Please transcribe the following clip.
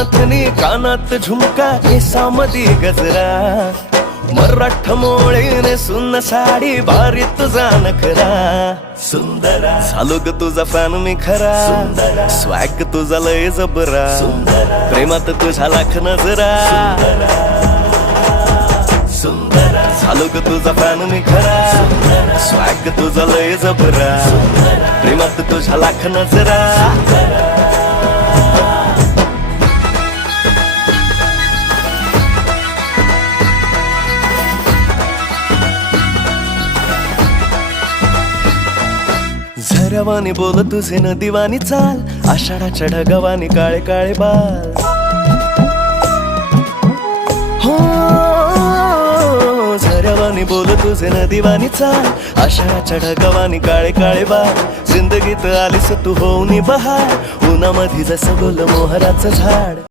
नथनी कानात झुमका केसामधी गजरा मराठ मोळीने सुन्न साडी भारी तुझा नखरा सुंदरा झालो ग तुझा फॅन मी खरा सुंदरा स्वॅग तुझा लय जबरा सुंदरा प्रेमात तुझा लाख नजरा सुंदरा झालो ग तुझा फॅन मी खरा स्वॅग तुझा लय जबरा प्रेमात तुझा लाख नजरा झऱ्यावानी बोल तुझे नदीवानी चाल आषाढाच्या ढगावानी काळे काळे बाल हो झऱ्यावानी बोल तुझे नदीवानी चाल आषाढाच्या ढगावानी काळे काळे बाल जिंदगीत आलीस तू होऊनी बहार उन्हामध्ये जसं बोल मोहराचं झाड